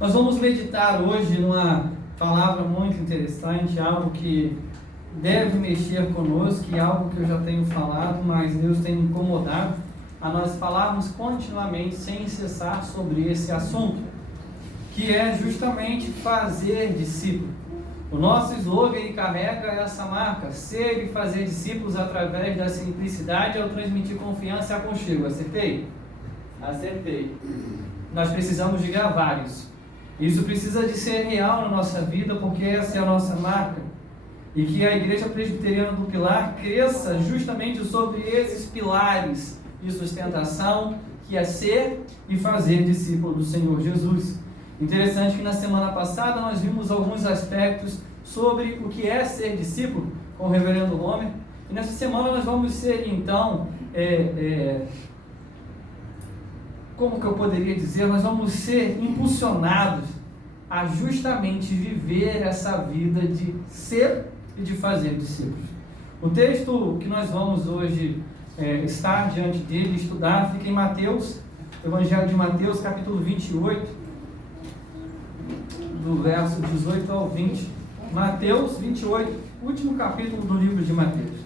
Nós vamos meditar hoje numa palavra muito interessante, algo que deve mexer conosco, e algo que eu já tenho falado, mas Deus tem me incomodado a nós falarmos continuamente, sem cessar, sobre esse assunto, que é justamente fazer discípulo. O nosso slogan ele carrega essa marca: ser e fazer discípulos através da simplicidade ao transmitir confiança e aconchego. Acertei? Acertei. Nós precisamos de gravar isso. Isso precisa de ser real na nossa vida, porque essa é a nossa marca. E que a Igreja Presbiteriana do Pilar cresça justamente sobre esses pilares de sustentação, que é ser e fazer discípulo do Senhor Jesus. Interessante que na semana passada nós vimos alguns aspectos sobre o que é ser discípulo com o reverendo Homer. E nessa semana nós vamos ser então, como que eu poderia dizer, nós vamos ser impulsionados a justamente viver essa vida de ser e de fazer discípulos. O texto que nós vamos hoje estar diante dele, estudar, fica em Mateus, Evangelho de Mateus, capítulo 28, do verso 18 ao 20. Mateus 28, último capítulo do livro de Mateus.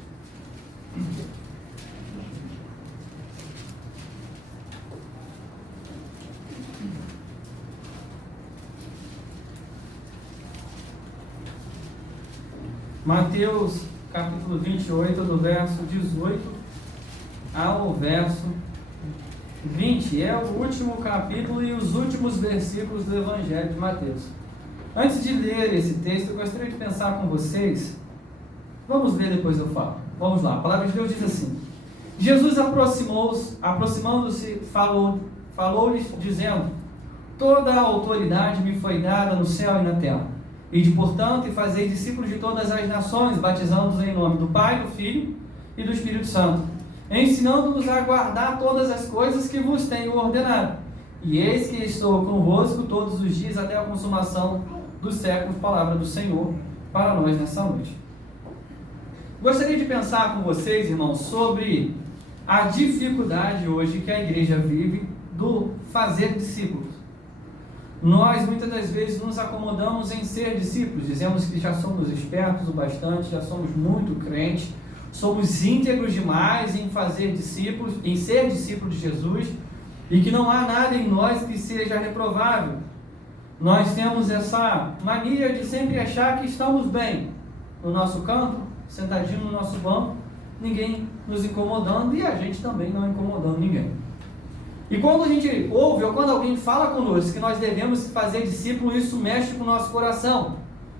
Mateus capítulo 28, do verso 18 ao verso 20. É o último capítulo e os últimos versículos do Evangelho de Mateus. Antes de ler esse texto, eu gostaria de pensar com vocês. Vamos ler, depois eu falo. Vamos lá. A palavra de Deus diz assim: Jesus aproximando-se, falou-lhes, dizendo: toda a autoridade me foi dada no céu e na terra. Ide, portanto, e fazei discípulos de todas as nações, batizando-os em nome do Pai, do Filho e do Espírito Santo, ensinando-os a guardar todas as coisas que vos tenho ordenado. E eis que estou convosco todos os dias até a consumação dos séculos. Palavra do Senhor para nós nessa noite. Gostaria de pensar com vocês, irmãos, sobre a dificuldade hoje que a igreja vive do fazer discípulos. Nós muitas das vezes nos acomodamos em ser discípulos, dizemos que já somos espertos o bastante, já somos muito crentes, somos íntegros demais em fazer discípulos, em ser discípulos de Jesus, e que não há nada em nós que seja reprovável. Nós temos essa mania de sempre achar que estamos bem no nosso canto, sentadinho no nosso banco, ninguém nos incomodando e a gente também não incomodando ninguém. E quando a gente ouve, ou quando alguém fala conosco que nós devemos fazer discípulo, isso mexe com o nosso coração.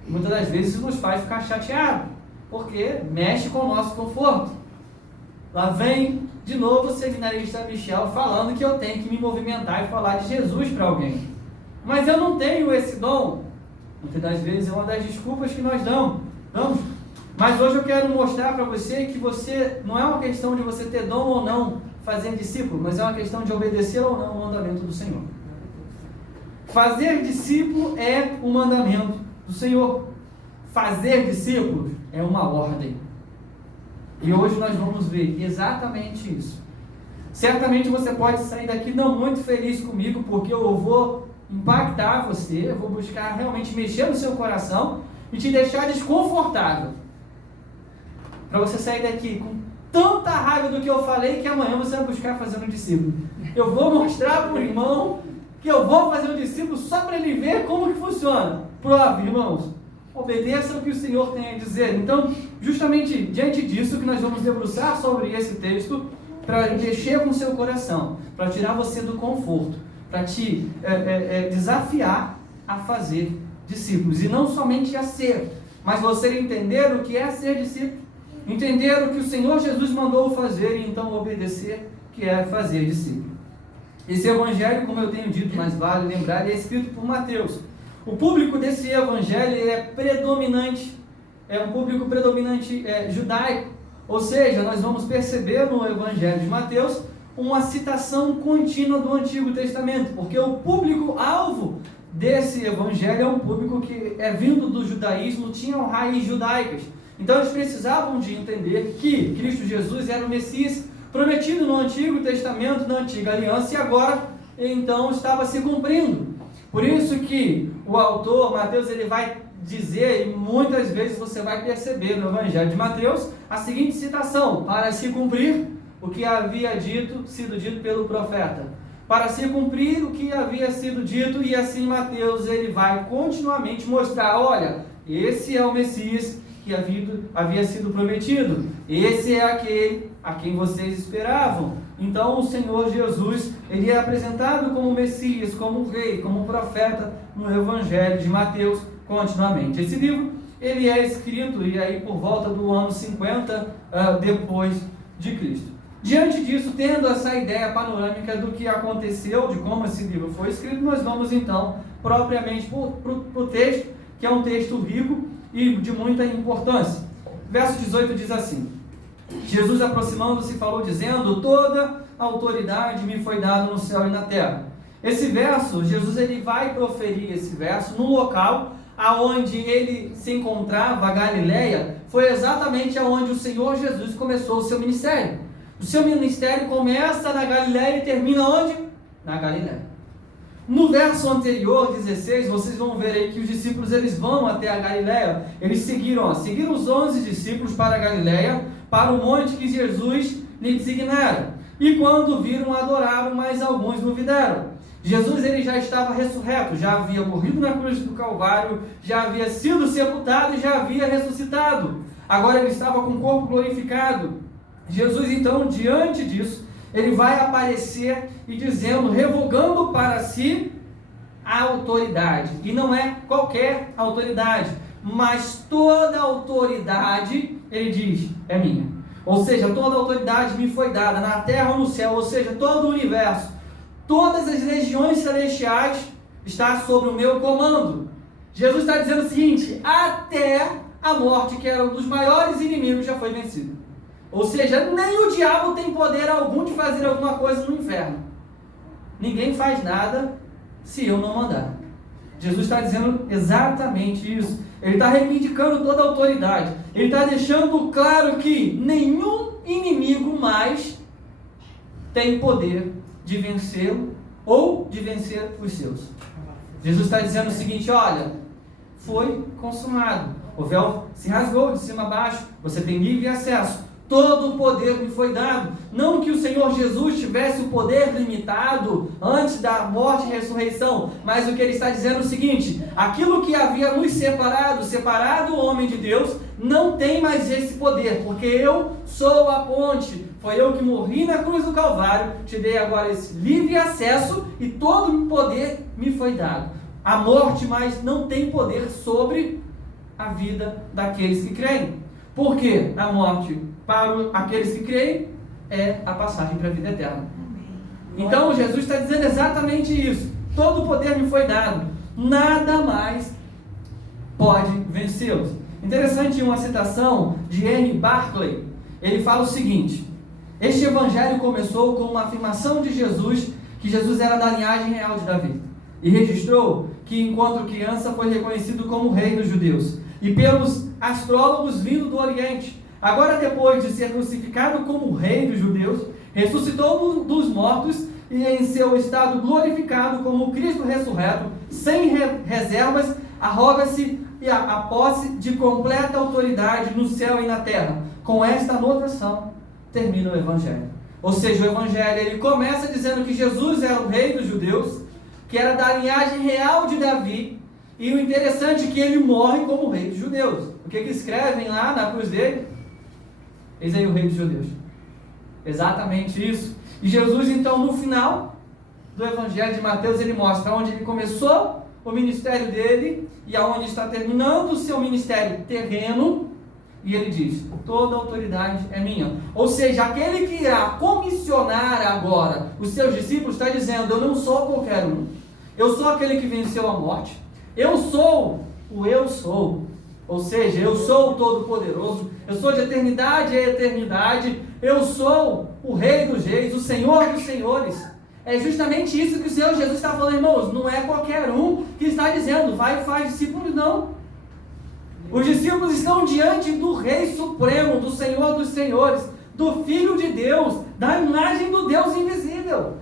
Muitas das vezes nos faz ficar chateado, porque mexe com o nosso conforto. Lá vem de novo o seminarista Michel falando que eu tenho que me movimentar e falar de Jesus para alguém. Mas eu não tenho esse dom. Muitas das vezes é uma das desculpas que nós damos. Mas hoje eu quero mostrar para você que você não é uma questão de você ter dom ou não fazer discípulo, mas é uma questão de obedecer ou não o mandamento do Senhor. Fazer discípulo é um mandamento do Senhor. Fazer discípulos é uma ordem. E hoje nós vamos ver exatamente isso. Certamente você pode sair daqui não muito feliz comigo, porque eu vou impactar você, eu vou buscar realmente mexer no seu coração e te deixar desconfortável. Para você sair daqui com tanta raiva do que eu falei, que amanhã você vai buscar fazer um discípulo. Eu vou mostrar para o irmão que eu vou fazer um discípulo só para ele ver como que funciona. Prove, irmãos. Obedeça o que o Senhor tem a dizer. Então, justamente diante disso que nós vamos debruçar sobre esse texto, para mexer com o seu coração, para tirar você do conforto, para te desafiar a fazer discípulos. E não somente a ser, mas você entender o que é ser discípulo. Entender o que o Senhor Jesus mandou fazer e então obedecer, que é fazer discípulo. Esse evangelho, como eu tenho dito, mas vale lembrar, ele é escrito por Mateus. O público desse evangelho ele é predominante, é um público predominante judaico. Ou seja, nós vamos perceber no evangelho de Mateus uma citação contínua do Antigo Testamento, porque o público-alvo desse evangelho é um público que é vindo do judaísmo, tinham raízes judaicas. Então eles precisavam de entender que Cristo Jesus era o Messias prometido no Antigo Testamento, na Antiga Aliança, e agora então estava se cumprindo. Por isso que que o autor, Mateus, ele vai dizer, e muitas vezes você vai perceber no Evangelho de Mateus, a seguinte citação: para se cumprir o que havia sido dito pelo profeta. Para se cumprir o que havia sido dito, e assim Mateus ele vai continuamente mostrar: olha, esse é o Messias que havia sido prometido, esse é aquele a quem vocês esperavam. Então o Senhor Jesus, ele é apresentado como Messias, como rei, como profeta no Evangelho de Mateus continuamente. Esse livro, ele é escrito e aí por volta do ano 50 depois de Cristo. Diante disso, tendo essa ideia panorâmica do que aconteceu, de como esse livro foi escrito, nós vamos então propriamente para o texto, que é um texto rico e de muita importância. Verso 18 diz assim: Jesus, aproximando-se, falou dizendo: toda a autoridade me foi dada no céu e na terra. Esse verso, Jesus ele vai proferir esse verso no local aonde ele se encontrava, a Galileia, foi exatamente aonde o Senhor Jesus começou o seu ministério. O seu ministério começa na Galileia e termina onde? Na Galileia. No verso anterior, 16, vocês vão ver aí que os discípulos eles vão até a Galileia. Eles seguiram os 11 discípulos para a Galileia, para o monte que Jesus lhe designara. E quando viram, adoraram, mas alguns duvidaram. Jesus ele já estava ressurreto, já havia morrido na cruz do Calvário, já havia sido sepultado e já havia ressuscitado. Agora ele estava com o corpo glorificado. Jesus então, diante disso, ele vai aparecer e dizendo, revogando para si a autoridade. E não é qualquer autoridade, mas toda autoridade, ele diz, é minha. Ou seja, toda autoridade me foi dada na terra ou no céu, ou seja, todo o universo. Todas as legiões celestiais estão sob o meu comando. Jesus está dizendo o seguinte: até a morte, que era um dos maiores inimigos, já foi vencida. Ou seja, nem o diabo tem poder algum de fazer alguma coisa no inferno. Ninguém faz nada se eu não mandar. Jesus está dizendo exatamente isso. Ele está reivindicando toda a autoridade. Ele está deixando claro que nenhum inimigo mais tem poder de vencê-lo ou de vencer os seus. Jesus está dizendo o seguinte: olha, foi consumado. O véu se rasgou de cima a baixo. Você tem livre acesso. Todo o poder me foi dado. Não que o Senhor Jesus tivesse o poder limitado antes da morte e ressurreição, mas o que ele está dizendo é o seguinte: aquilo que havia nos separado o homem de Deus, não tem mais esse poder, porque eu sou a ponte. Foi eu que morri na cruz do Calvário, te dei agora esse livre acesso e todo o poder me foi dado. A morte mais não tem poder sobre a vida daqueles que creem. Por quê? A morte para aqueles que creem é a passagem para a vida eterna. Então Jesus está dizendo exatamente isso. Todo o poder me foi dado, nada mais pode vencê-los. Interessante uma citação de N. Barclay. Ele fala o seguinte: este evangelho começou com uma afirmação de Jesus, que Jesus era da linhagem real de Davi, e registrou que enquanto criança foi reconhecido como rei dos judeus, e pelos astrólogos vindo do Oriente. Agora, depois de ser crucificado como rei dos judeus, ressuscitou dos mortos e em seu estado glorificado como Cristo ressurreto, sem reservas, arroga-se a posse de completa autoridade no céu e na terra. Com esta anotação, termina o Evangelho. Ou seja, o Evangelho ele começa dizendo que Jesus era o rei dos judeus, que era da linhagem real de Davi, e o interessante é que ele morre como rei dos judeus. O que escrevem lá na cruz dele? Eis aí o rei dos judeus. Exatamente isso. E Jesus então no final do Evangelho de Mateus ele mostra onde ele começou o ministério dele e aonde está terminando o seu ministério terreno. E ele diz: toda a autoridade é minha. Ou seja, aquele que irá comissionar agora os seus discípulos está dizendo: eu não sou qualquer um. Eu sou aquele que venceu a morte. Eu sou o eu sou. Ou seja, eu sou o Todo-Poderoso. Eu sou de eternidade a eternidade. Eu sou o Rei dos Reis, o Senhor dos Senhores. É justamente isso que o Senhor Jesus está falando, irmãos. Não é qualquer um que está dizendo: vai e faz discípulos, não. Os discípulos estão diante do Rei Supremo, do Senhor dos Senhores, do Filho de Deus, da imagem do Deus invisível.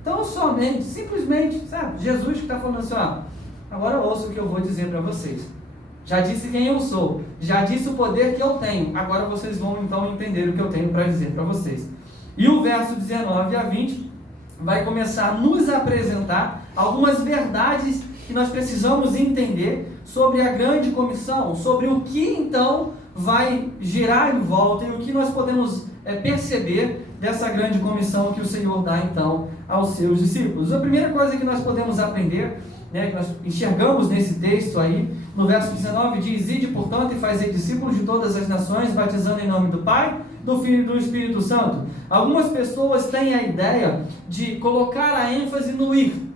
Então, somente, simplesmente, sabe? Jesus que está falando assim, agora ouça o que eu vou dizer para vocês. Já disse quem eu sou, já disse o poder que eu tenho, agora vocês vão então entender o que eu tenho para dizer para vocês. E o verso 19 a 20 vai começar a nos apresentar algumas verdades que nós precisamos entender sobre a grande comissão, sobre o que então vai girar em volta e o que nós podemos perceber dessa grande comissão que o Senhor dá então aos seus discípulos. A primeira coisa que nós podemos aprender, que nós enxergamos nesse texto aí, no verso 19 diz: ide, portanto, e fazei discípulos de todas as nações, batizando em nome do Pai, do Filho e do Espírito Santo. Algumas pessoas têm a ideia de colocar a ênfase no ir.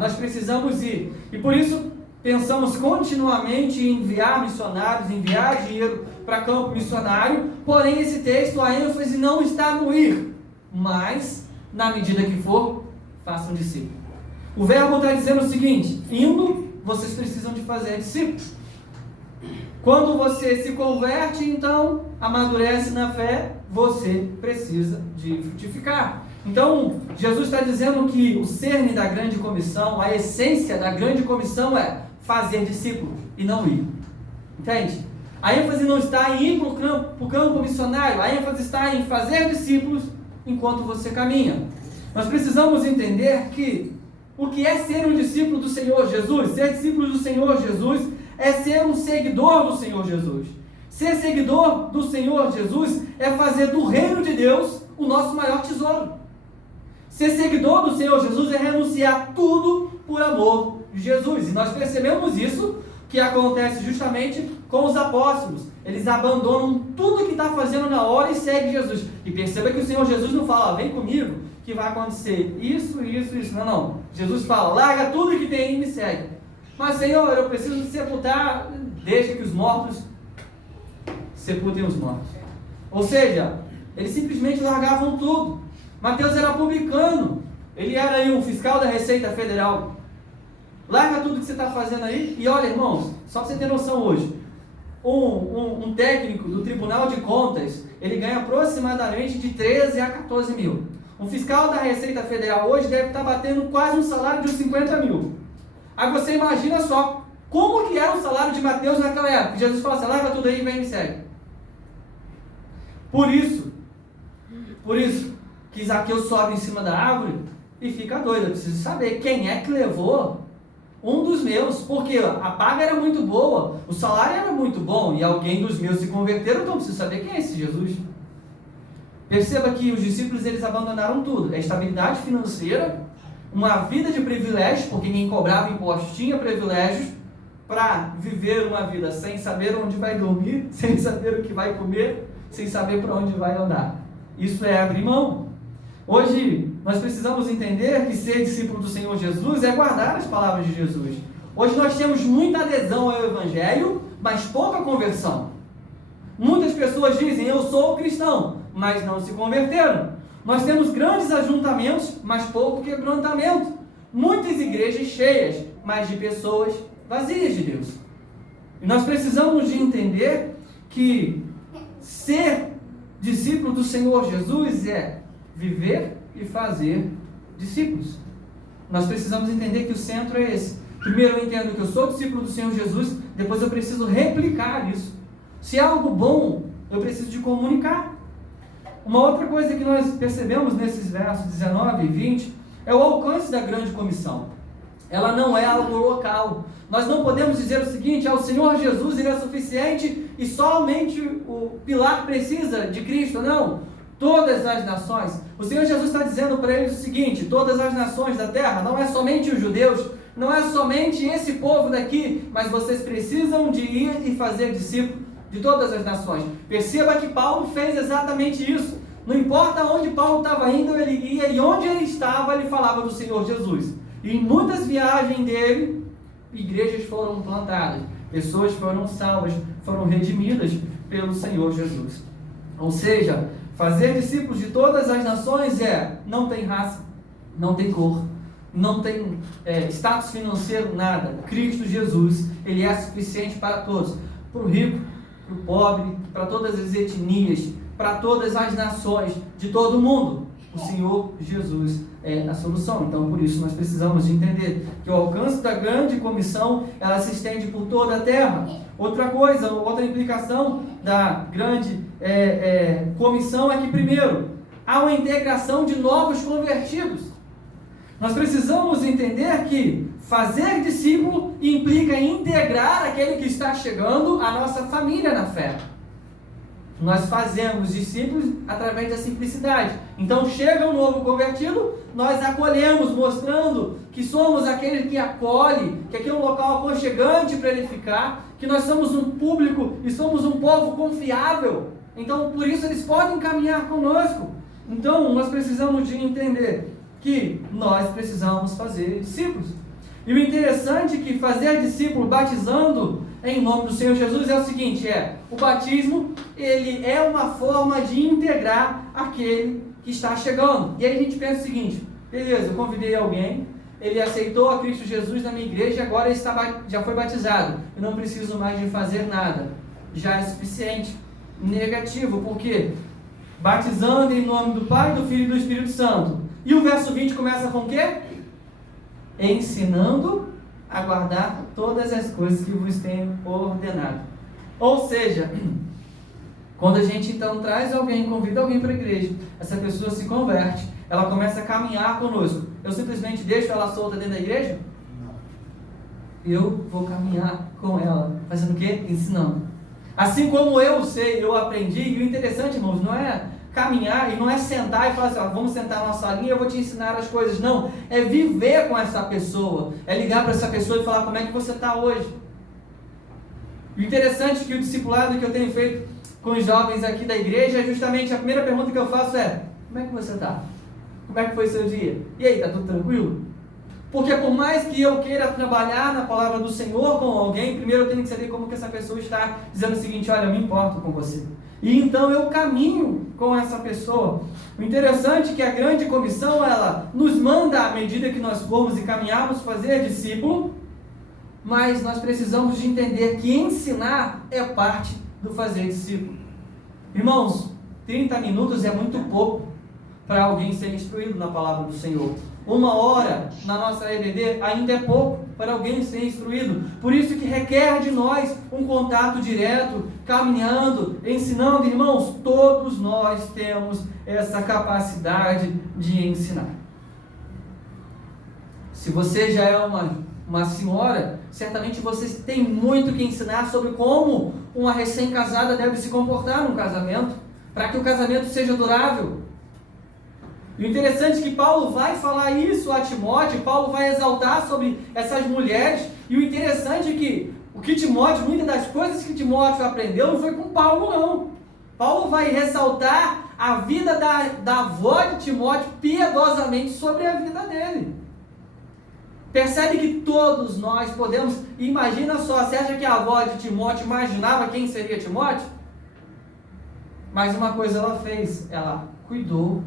Nós precisamos ir. E por isso pensamos continuamente em enviar missionários, enviar dinheiro para campo missionário, porém esse texto, a ênfase não está no ir, mas, na medida que for, façam discípulos. O verbo está dizendo o seguinte: indo, vocês precisam de fazer discípulos. Quando você se converte, então, amadurece na fé, você precisa de frutificar. Então, Jesus está dizendo que o cerne da grande comissão, a essência da grande comissão é fazer discípulos e não ir. Entende? A ênfase não está em ir para o campo missionário, a ênfase está em fazer discípulos enquanto você caminha. Nós precisamos entender que o que é ser um discípulo do Senhor Jesus? Ser discípulo do Senhor Jesus é ser um seguidor do Senhor Jesus. Ser seguidor do Senhor Jesus é fazer do reino de Deus o nosso maior tesouro. Ser seguidor do Senhor Jesus é renunciar tudo por amor de Jesus. E nós percebemos isso que acontece justamente com os apóstolos. Eles abandonam tudo que está fazendo na hora e seguem Jesus. E perceba que o Senhor Jesus não fala: vem comigo, que vai acontecer isso. Não. Jesus fala: larga tudo que tem e me segue. Mas, Senhor, eu preciso sepultar, deixa que os mortos sepultem os mortos. Ou seja, eles simplesmente largavam tudo. Mateus era publicano, ele era aí um fiscal da Receita Federal. Larga tudo que você está fazendo aí e olha, irmãos, só para você ter noção hoje, um técnico do Tribunal de Contas, ele ganha aproximadamente de 13 a 14 mil. Um fiscal da Receita Federal hoje deve estar batendo quase um salário de 50 mil. Aí você imagina só, como que era o salário de Mateus naquela época? Jesus fala assim: larga tudo aí e vem me segue. Por isso que Zaqueu sobe em cima da árvore e fica doido. Eu preciso saber quem é que levou um dos meus, porque a paga era muito boa, o salário era muito bom, e alguém dos meus se converteram, então eu preciso saber quem é esse Jesus. Perceba que os discípulos, eles abandonaram tudo: a estabilidade financeira, uma vida de privilégios, porque quem cobrava impostos tinha privilégios, para viver uma vida sem saber onde vai dormir, sem saber o que vai comer, sem saber para onde vai andar. Isso é abrir mão. Hoje nós precisamos entender que ser discípulo do Senhor Jesus é guardar as palavras de Jesus. Hoje nós temos muita adesão ao Evangelho, mas pouca conversão. Muitas pessoas dizem: eu sou cristão, mas não se converteram. Nós temos grandes ajuntamentos, mas pouco quebrantamento. Muitas igrejas cheias, mas de pessoas vazias de Deus. E nós precisamos de entender que ser discípulo do Senhor Jesus é viver e fazer discípulos. Nós precisamos entender que o centro é esse. Primeiro eu entendo que eu sou discípulo do Senhor Jesus, depois eu preciso replicar isso. Se é algo bom, eu preciso de comunicar. Uma outra coisa que nós percebemos nesses versos 19 e 20 é o alcance da grande comissão. Ela não é algo local. Nós não podemos dizer o seguinte: o Senhor Jesus, ele é suficiente e somente o pilar precisa de Cristo. Não. Todas as nações. O Senhor Jesus está dizendo para eles o seguinte: todas as nações da terra, não é somente os judeus, não é somente esse povo daqui, mas vocês precisam de ir e fazer discípulos de todas as nações. Perceba que Paulo fez exatamente isso. Não importa onde Paulo estava indo, ele ia, e onde ele estava, ele falava do Senhor Jesus. E em muitas viagens dele, igrejas foram plantadas, pessoas foram salvas, foram redimidas pelo Senhor Jesus. Ou seja, fazer discípulos de todas as nações não tem raça, não tem cor, não tem status financeiro, nada. Cristo Jesus, ele é suficiente para todos, para o rico, para o pobre, para todas as etnias, para todas as nações de todo o mundo. o Senhor Jesus é a solução. Então, por isso, nós precisamos de entender que o alcance da grande comissão, ela se estende por toda a terra. Outra coisa, outra implicação da grande comissão é que, primeiro, há uma integração de novos convertidos. Nós precisamos entender que fazer discípulo implica integrar aquele que está chegando à nossa família na fé. Nós fazemos discípulos através da simplicidade. Então chega um novo convertido, nós acolhemos, mostrando que somos aquele que acolhe, que aqui é um local aconchegante para ele ficar, que nós somos um público e somos um povo confiável. Então por isso eles podem caminhar conosco. Então nós precisamos de entender que nós precisamos fazer discípulos. E o interessante é que fazer discípulo batizando em nome do Senhor Jesus é o seguinte, o batismo, ele é uma forma de integrar aquele que está chegando. E aí a gente pensa o seguinte, beleza, eu convidei alguém, ele aceitou a Cristo Jesus na minha igreja e agora ele já foi batizado. Eu não preciso mais de fazer nada. Já é suficiente. Negativo, porque batizando em nome do Pai, do Filho e do Espírito Santo. E o verso 20 começa com o quê? Ensinando a guardar todas as coisas que vos tenho ordenado. Ou seja, quando a gente então traz alguém, convida alguém para a igreja, essa pessoa se converte, ela começa a caminhar conosco. Eu simplesmente deixo ela solta dentro da igreja? Não. Eu vou caminhar com ela, fazendo o quê? Ensinando. Assim como eu sei, eu aprendi, e o interessante, irmãos, não é caminhar e não é sentar e falar assim, vamos sentar na nossa linha e eu vou te ensinar as coisas. Não, é viver com essa pessoa, é ligar para essa pessoa e falar como é que você está hoje. O interessante é que o discipulado que eu tenho feito com os jovens aqui da igreja é justamente a primeira pergunta que eu faço como é que você está? Como é que foi seu dia? E aí, está tudo tranquilo? Porque por mais que eu queira trabalhar na palavra do Senhor com alguém, primeiro eu tenho que saber como que essa pessoa está dizendo o seguinte, olha, eu me importo com você. E então eu caminho com essa pessoa. O interessante é que a grande comissão, ela nos manda, à medida que nós formos e caminharmos, fazer discípulo, mas nós precisamos de entender que ensinar é parte do fazer discípulo. Irmãos, 30 minutos é muito pouco para alguém ser instruído na palavra do Senhor. 1 hora na nossa EBD ainda é pouco para alguém ser instruído. Por isso que requer de nós um contato direto, caminhando, ensinando. Irmãos, todos nós temos essa capacidade de ensinar. Se você já é uma senhora, certamente você tem muito que ensinar sobre como uma recém-casada deve se comportar num casamento, para que o casamento seja durável. E o interessante é que Paulo vai falar isso a Timóteo, Paulo vai exaltar sobre essas mulheres, e o interessante é que muitas das coisas que Timóteo aprendeu não foi com Paulo não. Paulo vai ressaltar a vida da avó de Timóteo piedosamente sobre a vida dele. Percebe que todos nós podemos, imagina só, você acha que a avó de Timóteo imaginava quem seria Timóteo? Mas uma coisa ela fez, ela cuidou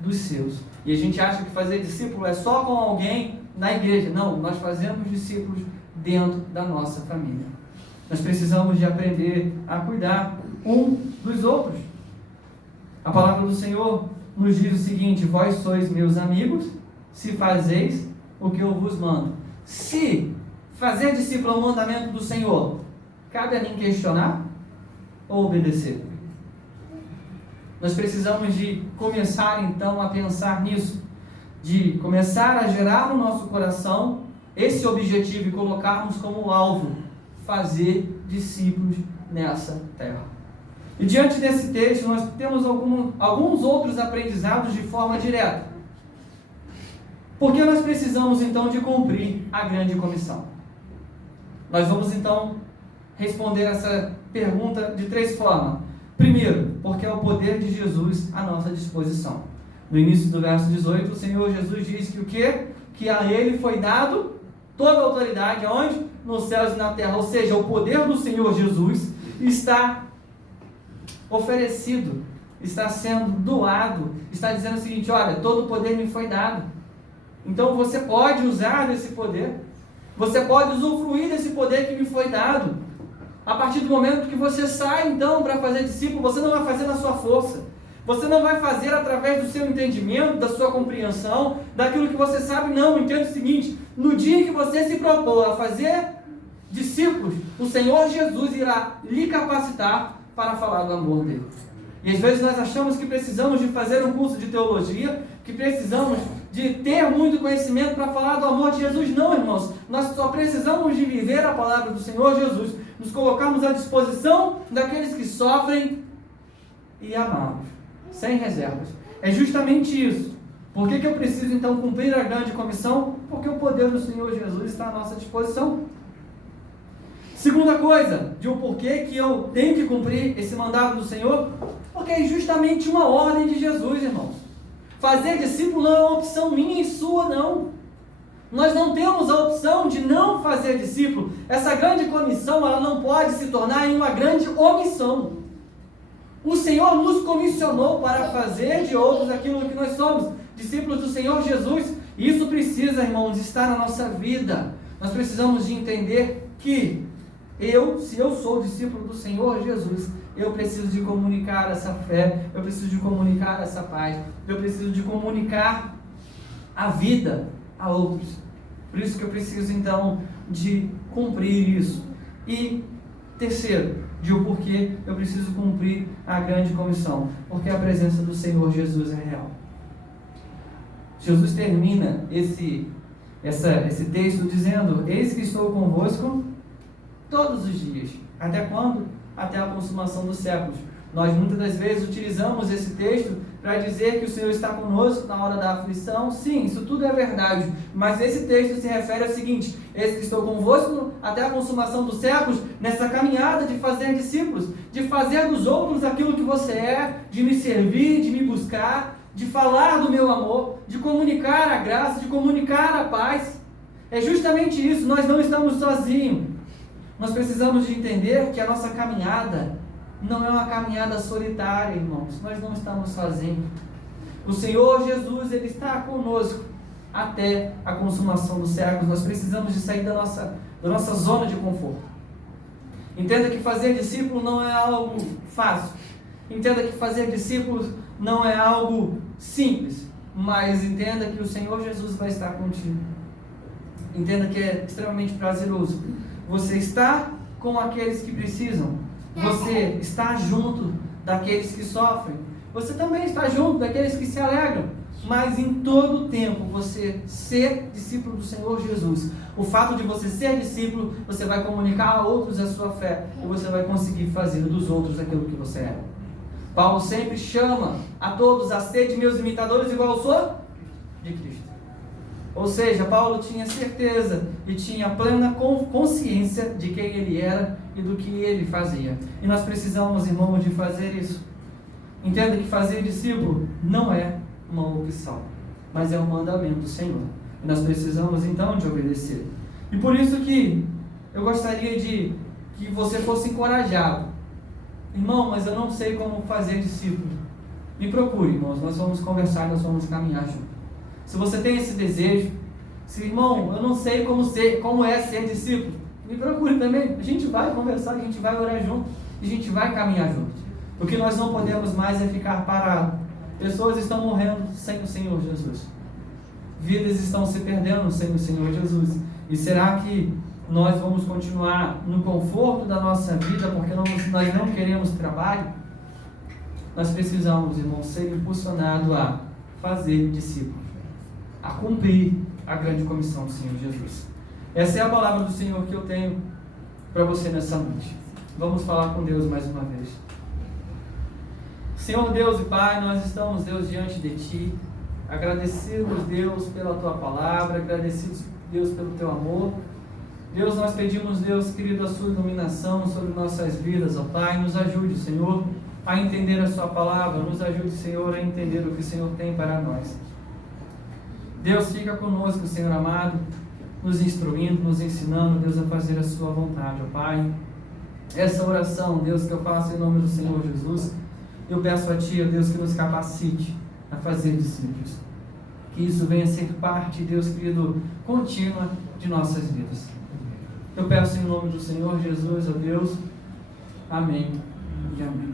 dos seus. E a gente acha que fazer discípulo é só com alguém na igreja. Não, nós fazemos discípulos dentro da nossa família. Nós precisamos de aprender a cuidar um dos outros. A palavra do Senhor nos diz o seguinte, vós sois meus amigos, se fazeis o que eu vos mando. Se fazer discípulo é um mandamento do Senhor, cabe a mim questionar ou obedecer? Nós precisamos de começar então a pensar nisso, de começar a gerar no nosso coração esse objetivo e colocarmos como alvo fazer discípulos nessa terra. E diante desse texto nós temos alguns outros aprendizados de forma direta. Porque nós precisamos então de cumprir a grande comissão. Nós vamos então responder essa pergunta de 3 formas. Primeiro, porque é o poder de Jesus à nossa disposição. No início do verso 18, o Senhor Jesus diz que o quê? Que a Ele foi dado toda a autoridade, aonde? Nos céus e na terra. Ou seja, o poder do Senhor Jesus está oferecido, está sendo doado, está dizendo o seguinte, olha, todo o poder me foi dado. Então você pode usar desse poder, você pode usufruir desse poder que me foi dado. A partir do momento que você sai então para fazer discípulo, você não vai fazer na sua força, Você não vai fazer através do seu entendimento, da sua compreensão, daquilo que você sabe, não. Entenda o seguinte: no dia que você se propor a fazer discípulos, o Senhor Jesus irá lhe capacitar para falar do amor dele. E às vezes nós achamos que precisamos de fazer um curso de teologia, que precisamos de ter muito conhecimento para falar do amor de Jesus. Não, irmãos, nós só precisamos de viver a palavra do Senhor Jesus, nos colocarmos à disposição daqueles que sofrem e amá-los, sem reservas. É justamente isso. Por que eu preciso então cumprir a grande comissão? Porque o poder do Senhor Jesus está à nossa disposição. Segunda coisa, de um porquê que eu tenho que cumprir esse mandado do Senhor, porque é justamente uma ordem de Jesus, irmãos. Fazer discípulo não é uma opção minha e sua, não. Nós não temos a opção de não fazer discípulo. Essa grande comissão, ela não pode se tornar em uma grande omissão. O Senhor nos comissionou para fazer de outros aquilo que nós somos, discípulos do Senhor Jesus. E isso precisa, irmãos, estar na nossa vida. Nós precisamos de entender que se eu sou discípulo do Senhor Jesus, eu preciso de comunicar essa fé, eu preciso de comunicar essa paz, eu preciso de comunicar a vida a outros. Por isso que eu preciso então de cumprir isso. E terceiro, de o porquê eu preciso cumprir a grande comissão, porque a presença do Senhor Jesus é real. Jesus termina esse texto dizendo: eis que estou convosco todos os dias. Até quando? Até a consumação dos séculos. Nós muitas das vezes utilizamos esse texto para dizer que o Senhor está conosco na hora da aflição. Sim, isso tudo é verdade, mas esse texto se refere ao seguinte: eis que estou convosco até a consumação dos séculos, nessa caminhada de fazer discípulos, de fazer dos outros aquilo que você é, de me servir, de me buscar, de falar do meu amor, de comunicar a graça, de comunicar a paz. É justamente isso, nós não estamos sozinhos. Nós precisamos de entender que a nossa caminhada não é uma caminhada solitária, irmãos. Nós não estamos sozinhos. O Senhor Jesus, Ele está conosco até a consumação dos séculos. Nós precisamos de sair da nossa zona de conforto. Entenda que fazer discípulo não é algo fácil. Entenda que fazer discípulos não é algo simples. Mas entenda que o Senhor Jesus vai estar contigo. Entenda que é extremamente prazeroso. Você está com aqueles que precisam. Você está junto daqueles que sofrem. Você também está junto daqueles que se alegram. Mas em todo tempo você ser discípulo do Senhor Jesus. O fato de você ser discípulo, você vai comunicar a outros a sua fé. E você vai conseguir fazer dos outros aquilo que você é. Paulo sempre chama a todos a ser de meus imitadores, igual eu sou de Cristo. Ou seja, Paulo tinha certeza e tinha plena consciência de quem ele era e do que ele fazia. E nós precisamos, irmãos, de fazer isso. Entenda que fazer discípulo não é uma opção, mas é um mandamento do Senhor. E nós precisamos, então, de obedecer. E por isso que eu gostaria de que você fosse encorajado. Irmão, mas eu não sei como fazer discípulo. Me procure, irmãos. Nós vamos conversar, nós vamos caminhar juntos. Se você tem esse desejo, se irmão, eu não sei como é ser discípulo, me procure também. A gente vai conversar, a gente vai orar junto, a gente vai caminhar junto. O que nós não podemos mais é ficar parados. Pessoas estão morrendo sem o Senhor Jesus. Vidas estão se perdendo sem o Senhor Jesus. E será que nós vamos continuar no conforto da nossa vida porque nós não queremos trabalho? Nós precisamos, irmão, ser impulsionados a fazer discípulos, a cumprir a grande comissão do Senhor Jesus. Essa é a palavra do Senhor que eu tenho para você nessa noite. Vamos falar com Deus mais uma vez. Senhor Deus e Pai, nós estamos, Deus, diante de Ti, agradecidos, Deus, pela Tua palavra, agradecidos, Deus, pelo Teu amor. Deus, nós pedimos, Deus, querido, a Sua iluminação sobre nossas vidas, ó Pai, nos ajude, Senhor, a entender a Sua palavra, nos ajude, Senhor, a entender o que o Senhor tem para nós. Deus, fica conosco, Senhor amado, nos instruindo, nos ensinando, Deus, a fazer a Sua vontade, ó Pai. Essa oração, Deus, que eu faço em nome do Senhor Jesus, eu peço a Ti, ó Deus, que nos capacite a fazer discípulos. Que isso venha a ser parte, Deus querido, contínua de nossas vidas. Eu peço em nome do Senhor Jesus, ó Deus. Amém e amém.